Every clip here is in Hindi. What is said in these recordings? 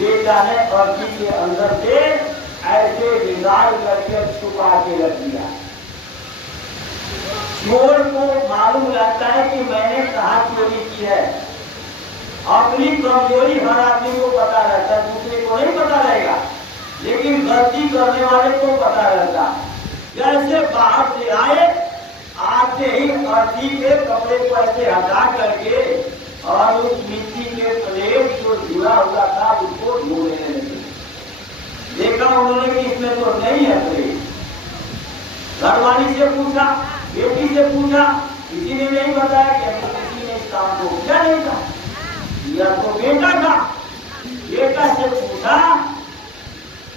बेटा ने अर्थी के अंदर से ऐसे निकाल करके छुपा के रख दिया। चोर को मालूम लगता है कि मैंने कहाँ चोरी की है। अपनी कमजोरी हर आदमी को पता रहता है, दूसरे को नहीं पता रहेगा, लेकिन गलती करने वाले को पता रहता है। जैसे बाहर से आए, आते ही अर्थी के कपड़े को ऐसे हटा करके और उस मिट्टी के प्लेट जो जुड़ा हुआ था उसको ढूंढने लगे। देखा उन्होंने कि इसमें तो नहीं है प्लेट। घरवाली से पूछा, बेटी से पूछा, किसी ने नहीं बताया कि किसी ने इस काम को किया नहीं था, या तो बेटा था। बेटा से पूछा,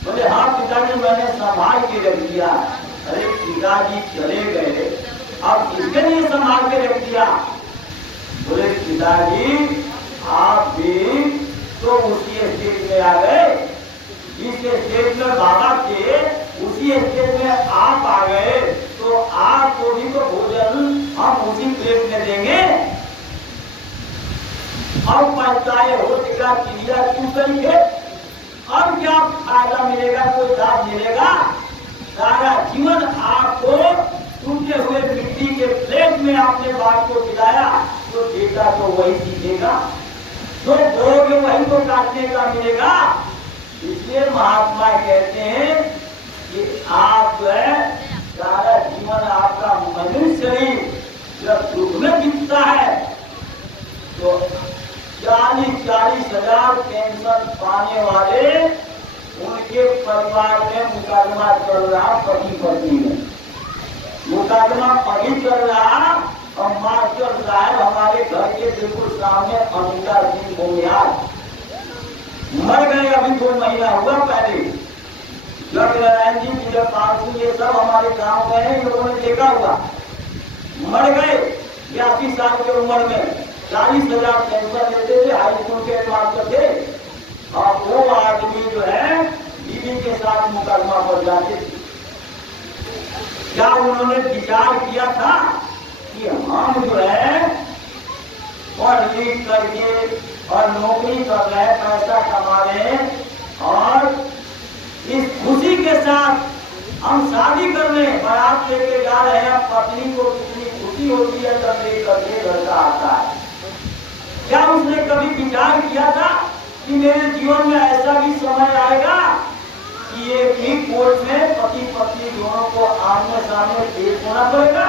बोले हाँ पिताजी मैंने संभाल के रख दिया। अरे पिताजी चले गए, अब किसके लिए संभाल के रख दिया? बोले पिताजी आप भी तो उसी स्टेज में आ गए, जिस स्टेज में बाबा थे उसी स्टेज में आप आ गए, तो आपको भी तो भोजन हम उसी प्लेट में देंगे। अब पछताए हो तेरा चिड़िया क्यों करेंगे? अब क्या फायदा मिलेगा, कोई लाभ मिलेगा? सारा जीवन आपको टूटे हुए मिट्टी के प्लेट में अपने बाप को खिलाया, तो बेटा तो वही सीखेगा, जो बोलोगे वही तो काटने का मिलेगा। इसलिए महात्मा कहते हैं कि आप जो है सारा जीवन आपका मनुष्य शरीर जब दुख में बीतता है तो 40-40 हजार पेंशन पाने वाले उनके परिवार में मुकदमा चल रहा, पति पत्नी में मुकदमा अभी चल रहा। और मास्टर साहब हमारे घर के बिल्कुल सामने अनिता सिंह बोमियाल मर गए, अभी 2 महीना हुआ पहले। नारायण जी विजय पाल ये सब हमारे गांव में है, इन लोगों ने देखा हुआ, मर गए 82 साल की उम्र में। 40,000 पेंशन लेते थे, हाई स्कूल के मास्टर थे, और वो आदमी जो है बीवी के साथ मुकदमा पर जाते थे। क्या उन्होंने विचार किया था कि हम जो है पढ़ लिख करके और नौकरी कर रहे, पैसा कमा रहे, और इस खुशी के साथ हम शादी करने बारात लेके जा रहे हैं, पत्नी को कितनी खुशी होती है जब ले करके लड़का आता है। क्या उसने कभी विचार किया था कि मेरे जीवन में ऐसा भी समय आएगा कि एक ही कोर्ट में पति पत्नी दोनों को आमने सामने पेश होना पड़ेगा?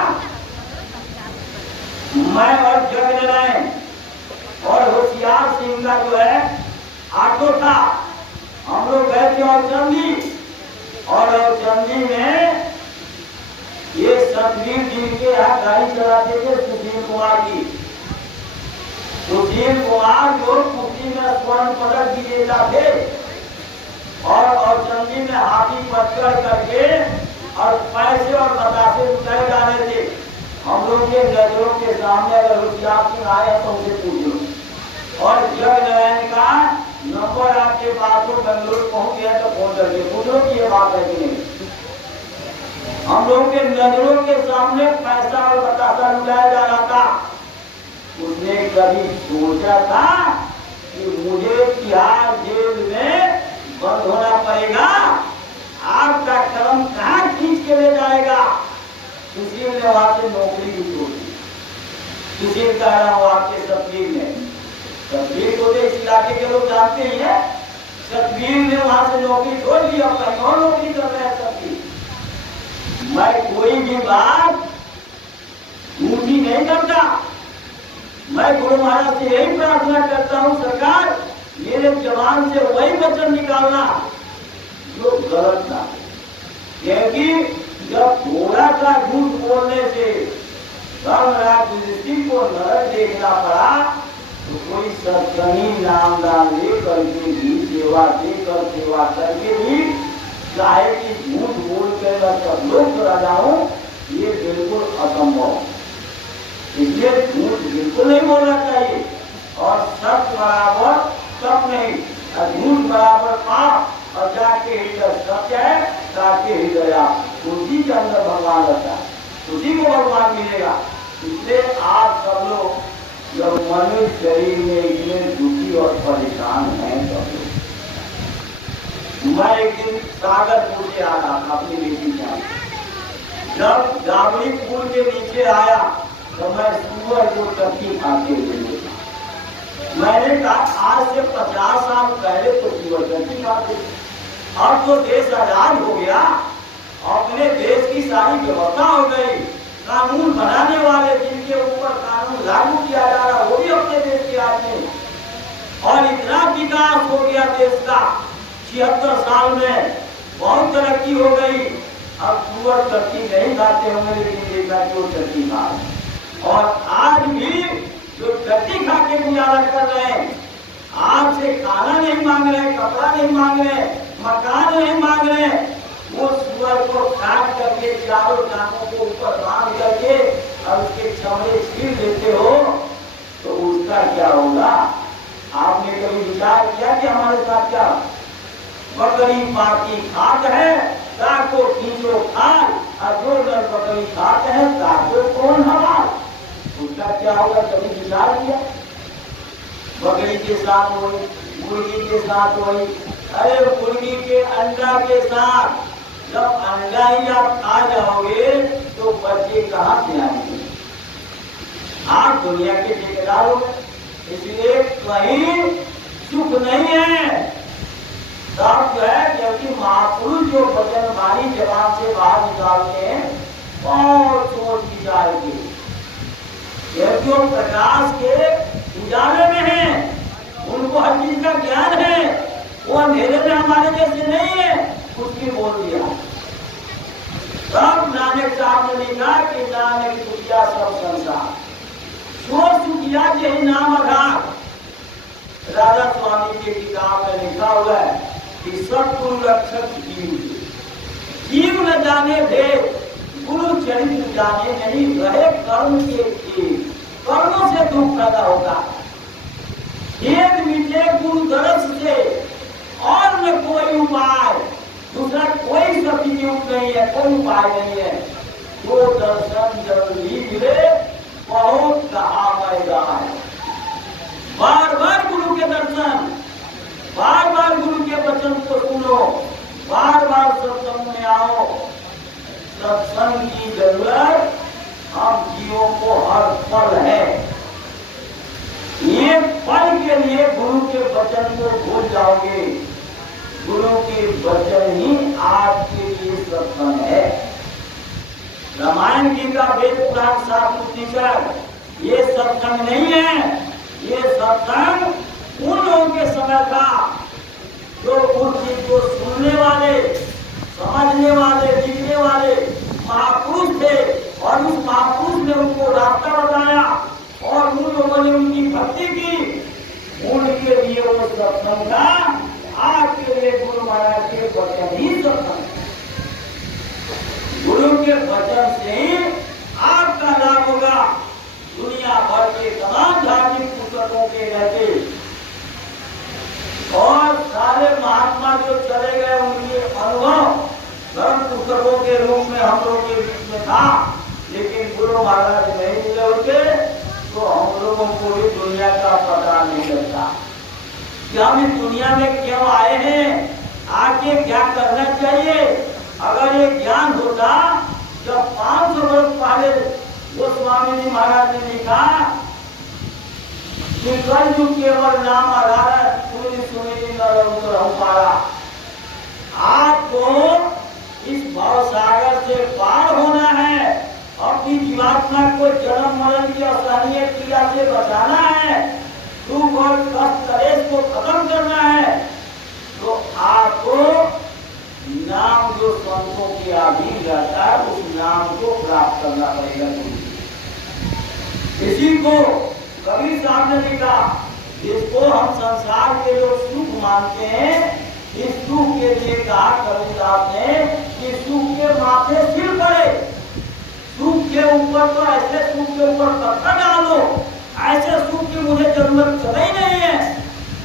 मैं और जगनारायण और होशियार सिंह का जो है ऑटो था, हम लोग गए थे और चंदी में ये सतवीर जी के यहाँ गाड़ी चलाते थे सुशील कुमार जी। सुशील कुमार जो कुश्ती में स्वर्ण पदक विजेता थे, और चंदी में हाथी पकड़ करके और पैसे और बतासे उठाए जा रहे थे। हम लोग के नजरों के सामने अगर होशियार सिंह आए तो उनसे पूछो, और जगनारायण का नंबर आपके पास हो, बेंगलुरु पहुंच गया तो फोन करके पूछो कि ये बात है कि नहीं। हम लोग के नजरों के सामने पैसा और बतासा लुटाया जा रहा था। उसने कभी सोचा था कि मुझे तिहाड़ जेल में बंद होना पड़ेगा? आपका कदम कहाँ खींच के ले जाएगा? सुशील ने वहां से नौकरी भी छोड़ दी। सुशील कह रहा हूँ आपके सतवीर ने, सतवीर को इस इलाके के लोग जानते ही है। सतवीर ने वहां से नौकरी छोड़ दी, अब कहीं और नौकरी कर रहे हैं सतवीर। मैं कोई भी बात ऊंची नहीं करता, मैं गुरु महाराज से यही प्रार्थना करता हूँ, सरकार मेरे जवान से वही वचन निकालना जो गलत था। क्योंकि जब थोड़ा सा झूठ बोलने से धर्मराज युधिष्ठिर को नरक देखना पड़ा, तो कोई सत्संगी नामदान लेकर के भी सेवा करके भी चाहे कि झूठ बोल के मैं सब लोग करा जाऊं, ये बिल्कुल असंभव। इसलिए झूठ बिल्कुल नहीं बोलना चाहिए, और सत्य बराबर सत्य नहीं, झूठ बराबर पाप, और जाके हृदय सत्य है, जाके हृदय उसी के अंदर भगवान रहता है, उसी को भगवान मिलेगा। इसलिए आप सब लोग जब मनुष्य शरीर में इतने दुखी और परेशान हैं, सब लोग मैं एक दिन सागरपुर से आ रहा था अपनी बेटी का, जब जावड़ी पुल के नीचे आया तो मैं सुअर को टट्टी खाते हुए देखा। मैंने कहा आज से 50 साल पहले तो सुअर टट्टी खाते, अब तो देश आजाद हो गया, अपने देश की सारी व्यवस्था हो गई, कानून बनाने वाले जिनके ऊपर कानून लागू किया जा रहा वो भी अपने देश के आदमी, और इतना विकास हो गया देश का 76 साल में, बहुत तरक्की हो गई। अब सुअर टट्टी नहीं खाते होंगे, लेकिन देखा कि वो टट्टी खा, और आज भी जो टट्टी खा के गुजारा कर रहे हैं, आपसे खाना नहीं मांग रहे, कपड़ा नहीं मांग रहे, मकान नहीं मांग रहे, वो सुअर को काट करके चारों टांगों को ऊपर बांध करके और उसके चमड़े छील देते हो, तो उसका क्या होगा? आपने कभी विचार किया कि हमारे साथ क्या? बकरी पाकी खात है ताको खींचो खाल, और जो नर बकरी खाते हैं ताको कौन हमार, उसका क्या होगा? कभी विचार किया? बकरी के साथ वही, मुर्गी के साथ वही। अरे मुर्गी के अंडा के साथ जब अंडा ही आप खा जाओगे तो बच्चे कहाँ से आएंगे? आप दुनिया के ठेकेदार हो, इसलिए कहीं सुख नहीं है। तब जो है, क्योंकि महापुरुष जो वचन हमारी जबान से बाहर निकालते हैं बहुत सोच विचार के, क्योंकि वो प्रकाश के उजाले में है, उनको हर चीज का ज्ञान है, वो अंधेरे में हमारे जैसे नहीं है, कुछ भी बोल दिया। तब नानक साहब ने लिखा कि नानक सुखिया सब संसार, सो सुखिया यही नाम आधार। राजा स्वामी के किताब में लिखा हुआ है कि सत्गुरु रक्षक जीव, जीव न जाने भेद, गुरु चरित्र जाने नहीं, रहे कर्म के खेद, कर्मों से दुख पैदा होता है। खेद मिटे गुरु दरस से, और न कोई उपाय, दूसरा कोई सब्स्टिट्यूट नहीं है, कोई उपाय नहीं है। जो दर्शन जरूरी मिले बहुत कहा मैदा है। बार बार गुरु के दर्शन, बार बार गुरु के वचन को सुनो, बार बार सत्संग में आओ। सत्संग की जरूरत हम जीवों को हर पल है। ये पल के लिए गुरु के वचन को भूल जाओगे, गुरु के वचन ही आपके लिए सत्संग है। रामायण गीता वेद पुराण शास्त्र उपनिषद ये सत्संग नहीं है, ये सत्संग उन लोगों के समय का जो उस चीज को सुनने वाले, समझने वाले, लिखने वाले महापुरुष थे, और उस महापुरुष ने उनको रास्ता बताया और उन लोगों ने उनकी भक्ति की, उनके लिए वो सत्संग था। आपके लिए गुरु महाराज के वचन ही सत्संग, गुरु के वचन से ही आपका लाभ होगा। दुनिया भर के तमाम धार्मिक पुस्तकों के रहते और सारे महात्मा जो चले गए, उनके अनुभव धर्म पुस्तकों के रूप में हम लोगों के बीच में था, लेकिन गुरु महाराज नहीं मिले होते तो हम लोगों को भी दुनिया का पता नहीं लगता कि हम इस दुनिया में क्यों आए हैं, आगे क्या करना चाहिए। अगर ये ज्ञान होता, जब 500 वर्ष पहले वो स्वामी जी महाराज ने लिखा कि कलयुग केवल नाम आधार सुनी न रहूं पारा, आपको इस भव सागर से पार होना है, अपनी जीवात्मा को जन्म मरण की असहनीय क्रिया से बचाना है, दुख और कष्ट कलेश को खत्म करना है, तो आपको नाम जो संतों के अधीन रहता है उस नाम को प्राप्त करना पड़ेगा। इसी को कबीर साहब ने लिखा, जिसको हम संसार के लोग सुख मानते हैं, इस सुख के लिए कहा कबीर साहब ने कि सुख के माथे सिर पड़े, सुख के ऊपर तो ऐसे सुख के ऊपर पत्थर डालो, ऐसे सुख की मुझे जरूरत कभी नहीं है,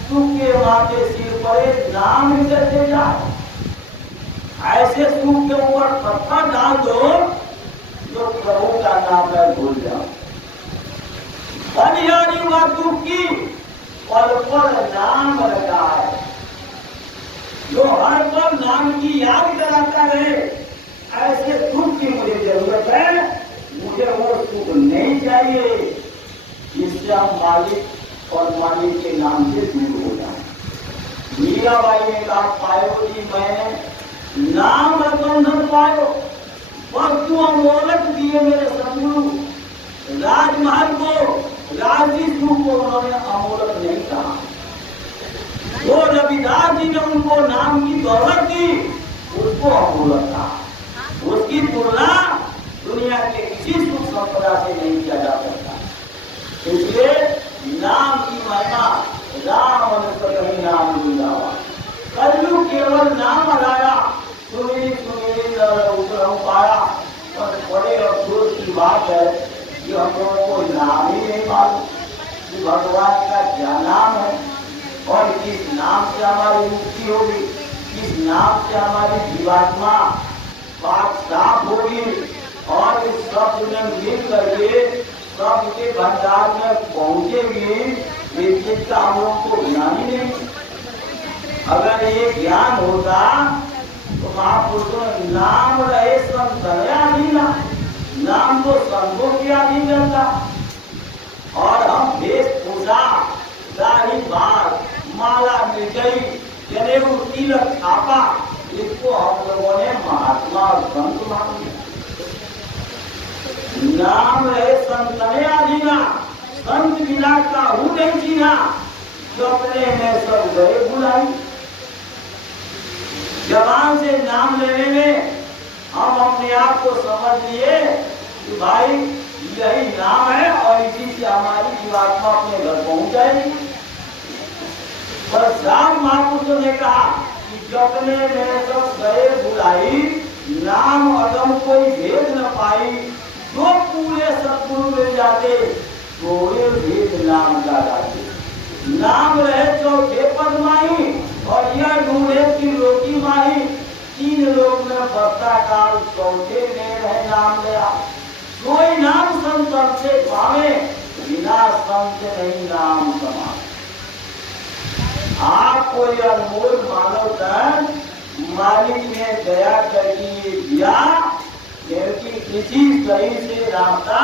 सुख के माथे सिर पड़े नाम हृदय से जाए, ऐसे सुख के ऊपर पत्थर डाल दो जो प्रभु का नाम है भूल जाओ। बनियारी हुआ दुख की पल पल नाम लगाए, जो हर पल करता रहे, ऐसे सुख की मुझे जरूरत है, मुझे वो सुख नहीं चाहिए जिससे हम मालिक और मालिक के नाम से दूर हो जाए। मीराबाई ने कहा, पायो जी मैंने नाम रतन पायो, वस्तु अमोलक दिए मेरे सतगुरु। राजमहल को, राजसी सुख को उन्होंने अमोलक नहीं कहा। वो रविदास जी ने उनको नाम की दौलत दी, उसको अमोलक कहा। उसकी तुलना दुनिया के किसी सुख संपदा से नहीं किया जा सकता। इसलिए नाम की महिमा, राम कहीं नाम गुंजावा, कलयुग केवल नाम हराया, सुनी सुनी उतरम पाया। पर बड़े अफसोस की बात है कि हम लोगों को नाम ही नहीं मालूम कि भगवान का क्या नाम है और किस नाम से हमारी मुक्ति होगी, किस नाम से हमारी जीवात्मा बात साफ होगी और इस शब्द में मिल करके शब्द के भंडार में पहुंचेगी। ये चीज का हम लोग को ज्ञान ही नहीं। अगर ये ज्ञान होता तो महापुरुषों ने नाम रहे संतया, नाम तो संतों की आदि रहता। और हम वेशभूषा, दाढ़ी बाल, माला मिर्जई, जनेऊ तिलक छापा, इसको हम लोगों ने महात्मा और संत मान लिया। नाम रहे संतने आधीना, संत बिना काहू नहीं जीना, जो अपने में सब गए बुलाई। जबान से नाम लेने में हम अपने आप को समझ लिए कि भाई यही नाम है और इसी से हमारी जीवात्मा अपने घर पहुंच जाएगी। पर राम महापुरुषों ने कहा कि जपने में सब गए बुलाई, नाम अगम कोई भेद न पाई, जो पूरे सतगुरु मिल जाते थोड़े भेद नाम का जाते। नाम रहे चौथे पद माही और यह ढूंढे की रोटी माही, तीन लोग में बसता काल चौथे में रहे नाम लिया। कोई नाम संत से पावे, बिना संत नहीं नाम समा। आप कोई अनमोल मानव धन मालिक ने दया करके दिया, क्योंकि किसी सही से रास्ता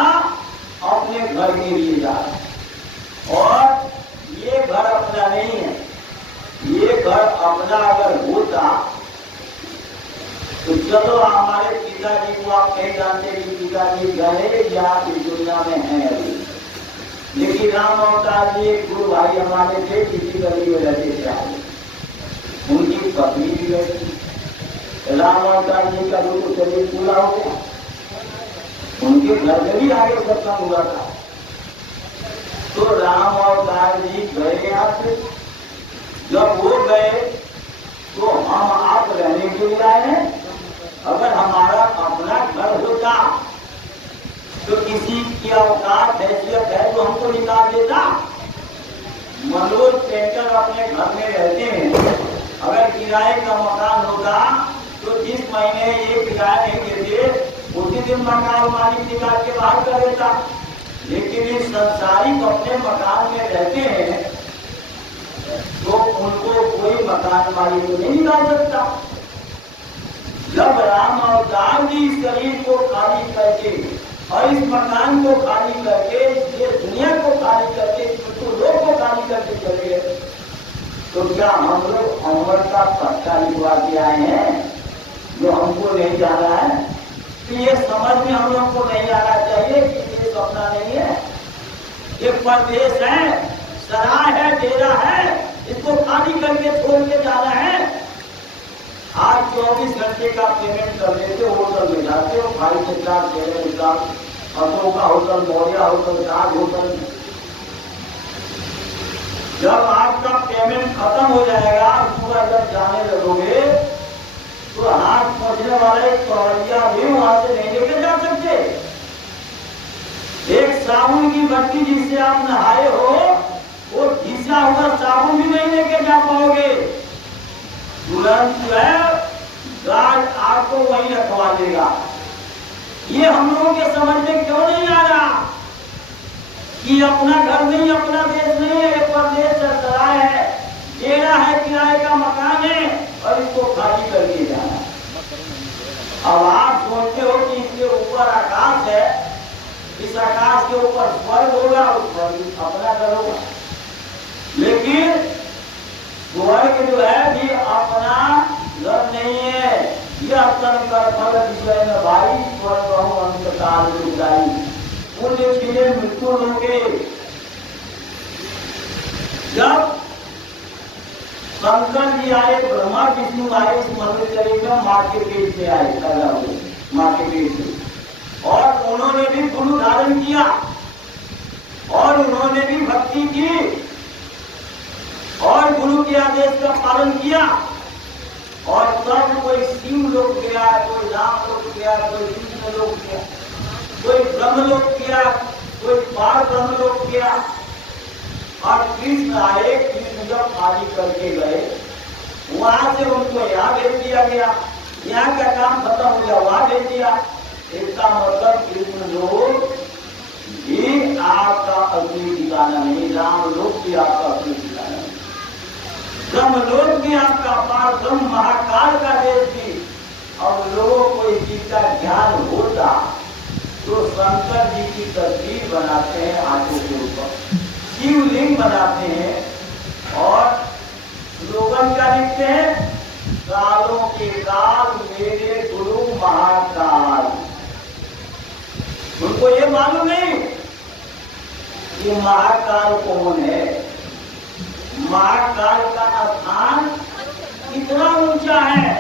अपने घर के लिए जा रहा और ये घर अपना नहीं है। ये घर अपना अगर होता तो चलो, हमारे पिताजी को आप नहीं जानते कि पिताजी गए या इस दुनिया में है अभी, लेकिन राम अवतार जी एक गुरु भाई हमारे थे, किसी गली में रहते थे, उनकी पत्नी भी गई। राम अवतार जी का रूप शरीर पूरा हो गया, उनके घर में भी आगे सत्संग हुआ था। तो राम अवतार जी गए यहाँ से, जब वो गए तो हम आप रहने के लिए आए हैं। अगर हमारा अपना घर होता तो किसी की औकात हैसियत है तो हमको निकाल देता। मनोज पेंटर अपने घर में रहते हैं, अगर किराए का मकान होता तो जिस महीने ये किराया नहीं देते उसी दिन मकान मालिक निकाल के बाहर कर देता। लेकिन इस संसारिक अपने मकान में रहते हैं तो उनको कोई मकान मालिक नहीं निकाल सकता। जब राम अवतार जी इस शरीर को खाली करके और इस मकान को खाली करके, ये दुनिया को खाली करके, इस लोग को खाली करके चले गए, तो क्या हम लोग अमर का पट्टा लिखवा के आए हैं जो हमको नहीं जाना है? तो ये समझ में हम लोग को नहीं आना चाहिए कि ये सपना नहीं है, ये परदेश है, सराय है, डेरा है, इसको खाली करके छोड़ के जाना है। आज 24 घंटे का पेमेंट कर देते, होटल में जाते हो, भाई के साथ तेरे के साथ, अशोका होटल, मौर्या होटल, राज होटल। जब आपका पेमेंट खत्म हो जाएगा, पूरा जब जाने लगोगे तो हाथ पहुंचने वाले तौलिया भी वहां से नहीं लेके जा सकते। एक साबुन की बट्टी जिससे आप नहाए हो, वो घिसा हुआ साबुन भी नहीं लेके जा पाओगे। तुरंत जो है गार्ड आपको वहीं रखवा देगा। ये हम लोगों के समझ में क्यों नहीं आ रहा कि अपना घर नहीं, अपना देश नहीं है, परदेश है, सराय है, डेरा है, किराए का मकान है और इसको खाली करके जाना। अब आप सोचते हो कि इसके ऊपर आकाश है, इस आकाश के ऊपर स्वर्ग होगा, उस स्वर्ग अपना करोगा, लेकिन स्वर्ग जो है भी अपना घर नहीं है। यह तन कर फल विषय में भाई स्वर्ग रहूं अंतकाल दुखदाई, पुण्य छिले मृत्यु लोगे। जब शंकर जी आए, ब्रह्मा विष्णु आए इस मनुष्य शरीर में, माँ के पेट से आए, पैदा हुए माँ के पेट से, और उन्होंने भी गुरु धारण किया और उन्होंने भी भक्ति की और गुरु के आदेश का पालन किया। और तब कोई शिव लोक गया, कोई राम लोक गया, कोई कृष्ण लोक गया, कोई ब्रह्म लोक गया, कोई पार ब्रह्म लोक गया। और कृष्ण आए, कृष्ण जब खाली करके गए, वहां से उनको यहाँ भेज दिया गया, यहाँ का काम खत्म हो गया, वहां भेज दिया। इसका मतलब कृष्ण लोग भी आपका असली ठिकाना नहीं, राम लोग भी आपका असली ठिकाना नहीं, ब्रह्म लोक भी आपका पार ब्रह्म महाकाल का देश भी। और लोगों को इस चीज का ज्ञान होता तो शंकर जी की तस्वीर बनाते हैं आंखों के ऊपर, शिवलिंग बनाते हैं और स्लोगन क्या लिखते हैं, कालों के काल मेरे गुरु महाकाल। उनको ये मालूम नहीं कि महाकाल कौन है, महाकाल का स्थान कितना ऊंचा है।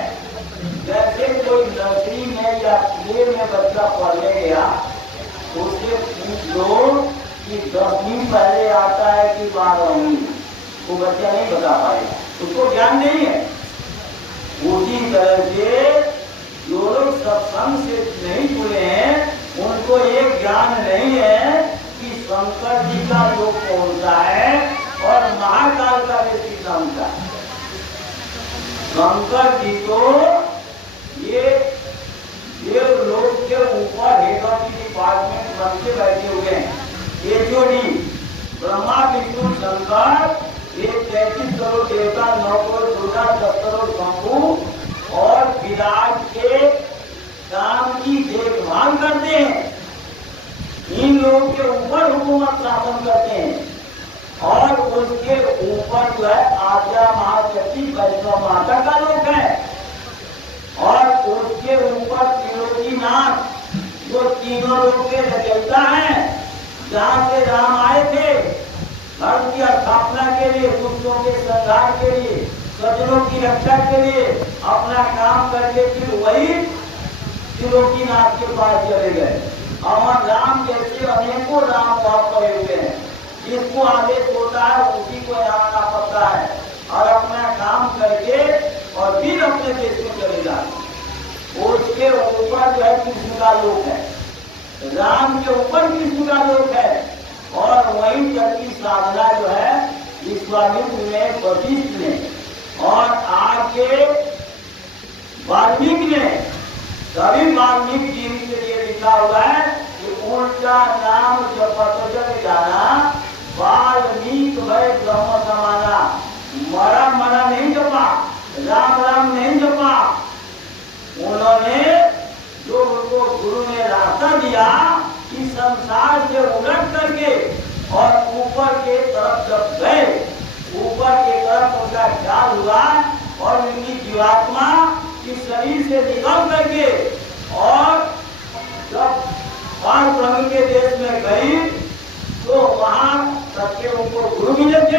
जैसे कोई नर्सरी में या प्ले में बच्चा पढ़ने गया, उससे पूछ लो कि 10वीं पहले आता है कि 12वीं, वो बच्चा नहीं बता पाएगा, उसको ज्ञान नहीं है। उसी तरह से जो लोग सत्संग से नहीं जुड़े हैं, उनको ये ज्ञान नहीं है कि शंकर जी का लोक कौन सा है और महाकाल का व्यक्ति कौन सा है। शंकर जी तो ये लोक के ऊपर हेड डिपार्टमेंट बन के बैठे हुए हैं। HOD ब्रह्मा विष्णु शंकर, ये 33 करोड़ देवता, 9 करोड़ दुर्गा, 10 करोड़ शंभु और विराट के काम की देखभाल करते हैं। इन लोगों के ऊपर हुकूमत शासन करते हैं और उसके ऊपर जो है आद्या महाशक्ति वैष्णव माता का लोक है और उसके ऊपर त्रिलोकीनाथ जो तीनों लोग के रचयिता है, जहाँ से राम आए थे धर्म की स्थापना के लिए, दुष्टों के संहार के लिए, सज्जनों की रक्षा के लिए अपना काम करके फिर वही त्रिलोकीनाथ के पास चले गए। और राम जैसे अनेकों राम वहां पड़े हुए हैं, जिसको आदेश होता है उसी को यहाँ आना पड़ता है और अपना काम करके और फिर अपने देश में चले जाते। उसके ऊपर जो है कृष्ण का लोक है, राम के ऊपर कृष्ण का लोक है और वही तक की साधना जो है विश्वामित्र ने, वशिष्ठ ने और आगे वाल्मीकि ने, सभी वाल्मीकि जी के लिए लिखा हुआ है कि उनका नाम जपत जग जाना, वाल्मीकि भय ब्रह्म समाना। मरा मरा नहीं जपा, राम राम नहीं जपा, उन्होंने जो उनको गुरु ने रास्ता दिया कि संसार से उलट करके और ऊपर के तरफ जब गए, ऊपर के तरफ उनका ख्याल हुआ और उनकी जीवात्मा इस शरीर से निकल करके और जब पार ब्रह्म के देश में गई तो वहां सबके उनको गुरु मिले थे।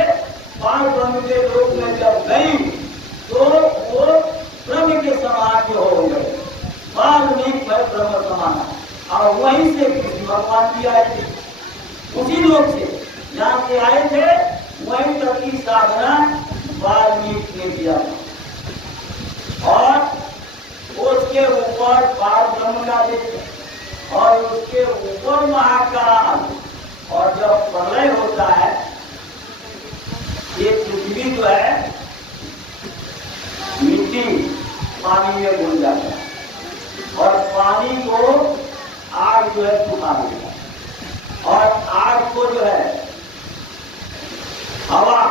पार ब्रह्म के लोक में जब गई तो वो ब्रह्म के समान हो गए, वाल्मीकि ब्रह्म समान। और वहीं से कृष्ण भगवान भी आए थे, उसी लोक से जहाँ से आए थे वहीं तक की साधना वाल्मीकि ने किया और उसके ऊपर पार ब्रह्म का देश और उसके ऊपर महाकाल। और जब प्रलय होता है, ये पृथ्वी जो है मिट्टी पानी में घुल जाता है और पानी को आग जो है सुखा देता है और आग को जो है हवा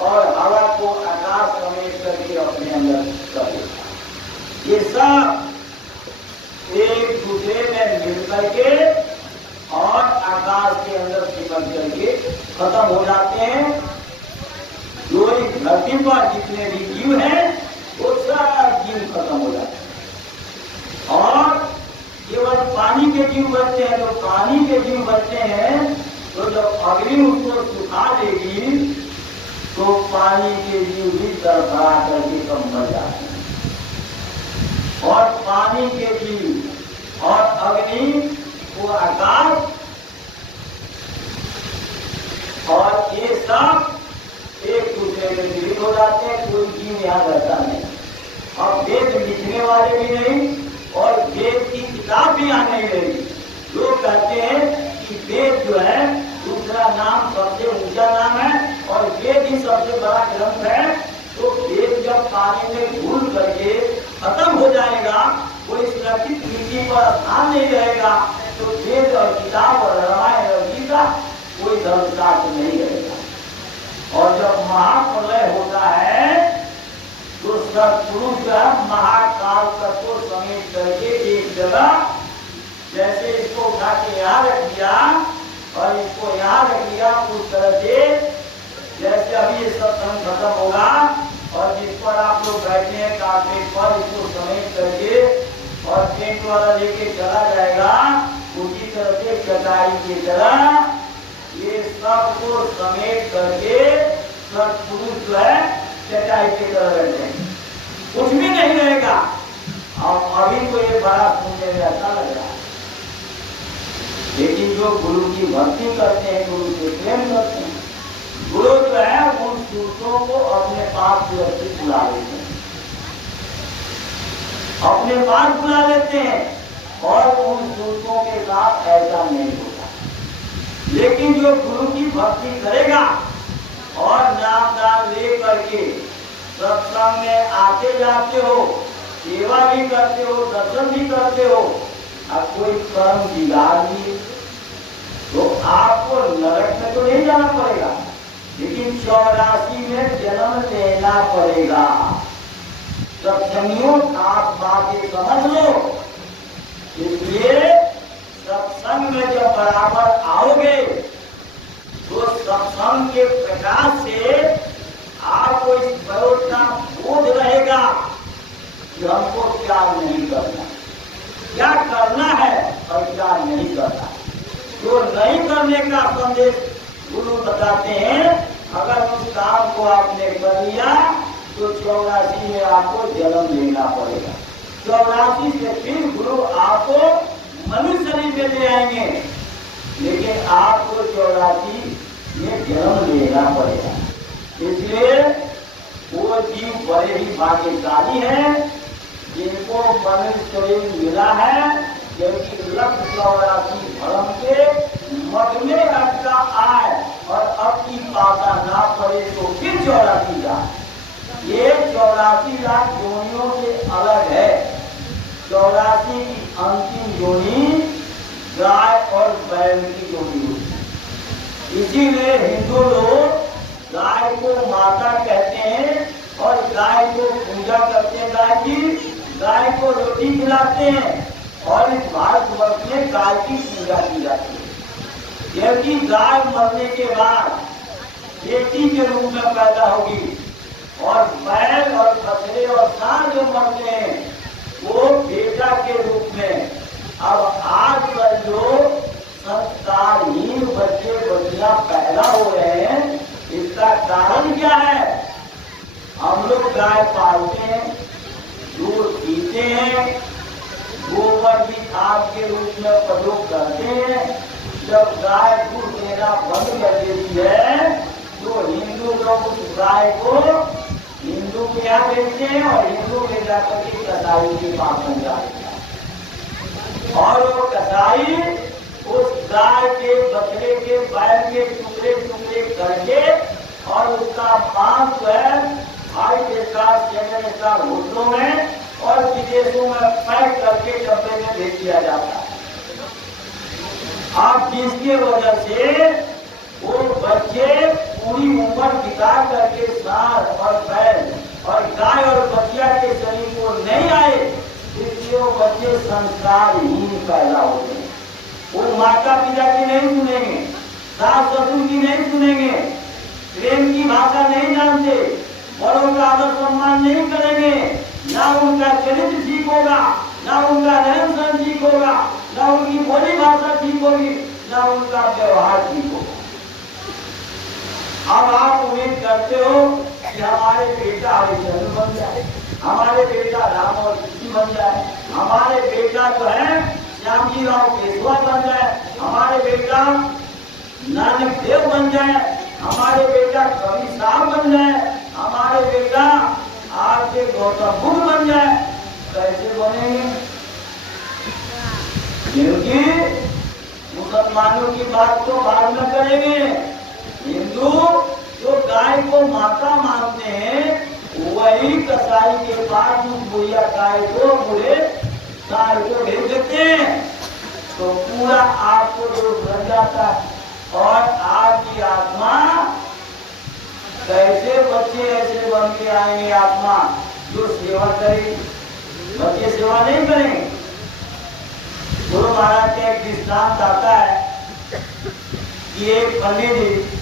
और हवा को आकाश समेट करके अपने अंदर कर देता है। ये सब एक दूसरे में मिल करके और आकाश के अंदर चिपक करके खत्म हो जाते हैं। जो इस धरती पर जितने भी जीव हैं वो सब जीव खत्म हो जाते हैं और केवल पानी के जीव बचते हैं। तो पानी के जीव बचते हैं तो जब अग्नि उसको सुखा देगी तो पानी के जीव भी तरफड़ा करके कम मर जाते हैं और पानी के जीव और अग्नि वो आकाश और ये सब एक दूसरे में मिलित हो जाते हैं। कोई जीव यहाँ रहता नहीं। अब वेद लिखने वाले भी नहीं और वेद की किताब भी यहाँ नहीं रहेगी। लोग कहते हैं कि वेद जो है दूसरा नाम सबसे ऊंचा नाम है और वेद ही सबसे बड़ा ग्रंथ है। तो वेद जब पानी में घुल करके खत्म हो जाएगा, कोई सुरक्षित पृथ्वी पर स्थान नहीं रहेगा, तो वेद और किताब और रामायण और गीता कोई धर्मशास्त्र नहीं रहेगा। और जब महाप्रलय होता है तो सत्पुरुष जो है महाकाल तत्व को समेट करके एक जगह, जैसे इसको उठा के यहाँ रख दिया और इसको यहाँ रख दिया, उस तरह से जैसे अभी ये सत्संग खत्म होगा और जिस पर आप लोग बैठे हैं कार्पेट पर, इसको समेट करके और टेंट वाला लेके चला जाएगा, उसी तरह से चटाई की तरह ये सबको समेट करके सत्पुरुष जो है चटाई की तरह रहते हैं, कुछ भी नहीं रहेगा। और अभी तो ये बड़ा सुनने में अच्छा लग रहा है, लेकिन जो गुरु की भक्ति करते हैं, गुरु से प्रेम करते हैं, गुरु जो है उन सूत्रों को अपने पास सुरक्षित बुला लेते हैं, अपने पास बुला लेते हैं और उन सूत्रों के साथ ऐसा नहीं होता। लेकिन जो गुरु की भक्ति करेगा और नाम दान ले करके सत्संग में आते जाते हो, सेवा भी करते हो, दर्शन भी करते हो, अब कोई कर्म बिगाड़ ली तो आपको नरक में तो नहीं जाना पड़ेगा, लेकिन 84 में जन्म लेना पड़ेगा। सत्संगियों आप बातें समझ लो। इसलिए सत्संग में जब बराबर आओगे तो सत्संग के प्रकाश से आपको इस प्रयोग का बोध रहेगा कि हमको क्या नहीं करना, क्या करना है और क्या नहीं करना। जो नहीं करने का संदेश गुरु बताते हैं, अगर उस काम को आपने कर लिया तो 84 में आपको जन्म लेना पड़ेगा। 84 से फिर गुरु आपको मनुष्य शरीर में ले आएंगे, लेकिन आपको 84 में जन्म लेना पड़ेगा। इसलिए वो जीव बड़े ही भाग्यशाली हैं जिनको मनुष्य शरीर मिला है, क्योंकि लक्ष्य 84 धर्म के मठ में अटका आए और अब की पाता ना पड़े तो फिर 84 जाए। ये 84 लाख योनियों से अलग है। 84 की अंतिम योनि गाय और बैल की योनि होती। इसीलिए हिंदू लोग गाय को माता कहते हैं और गाय को पूजा करते हैं, गाय को रोटी खिलाते हैं और इस भारतवर्ष में गाय की पूजा की जाती है, क्योंकि गाय मरने के बाद बेटी के रूप में पैदा होगी और बैल और बछड़े और सांड जो मरते हैं वो बेटा के रूप में। अब आज कल जो संस्कारहीन बच्चे बच्चियां पैदा हो रहे हैं, इसका कारण क्या है? हम लोग गाय पालते हैं, दूध पीते हैं, गोबर भी खाद के रूप में प्रयोग करते हैं। जब गाय दूध देना बंद कर देती है तो हिंदू लोग उस गाय को हिंदू के यहाँ बेचते हैं और हिंदू ले जाकर के कसाई के पास बन जाते हैं और वो कसाई उस गाय के, बछड़े के, बैल के टुकड़े टुकड़े करके और उसका मांस जो है भाई के साथ के साथ होटलों में और विदेशों में पैक करके डब्बे में भेज दिया जाता है। अब जिसके वजह से वो बच्चे पूरी उम्र बिता करके सांड और बैल और गाय और बछिया के शरीर को नहीं आए, बच्चे संस्कारहीन पैदा होते हैं। वो माता पिता की नहीं सुनेंगे, सास ससुर की नहीं सुनेंगे, प्रेम की भाषा नहीं जानते, बड़ों का आदर सम्मान नहीं करेंगे, ना उनका चरित्र ठीक होगा, ना उनका रहन सहन ठीक होगा, ना उनकी बोली भाषा ठीक होगी, ना उनका व्यवहार ठीक होगा। अब आप उम्मीद करते हो कि हमारे बेटा हरिचंद्र बन जाए, हमारे बेटा राम और कृष्ण बन जाए, हमारे बेटा जो है श्यामजी राव पेशवा बन जाए, हमारे बेटा नानक देव बन जाए, हमारे बेटा कवि साहब बन जाए, हमारे बेटा आपके गौतम बुद्ध बन जाए। कैसे बनेंगे? क्योंकि मुसलमानों की बात तो बाद में करेंगे। हिंदू जो गाय को माता मानते हैं वही कसाई के पास उस बुढ़िया गाय को बुढ़े गाय को भेज देते हैं, तो पूरा आपको दोष बन जाता है। और आपकी आत्मा कैसे बच्चे ऐसे बन के आएंगे आत्मा जो सेवा करेगी? बच्चे सेवा नहीं करेंगे। गुरु महाराज के एक दृष्टांत आता है कि एक पंडित जी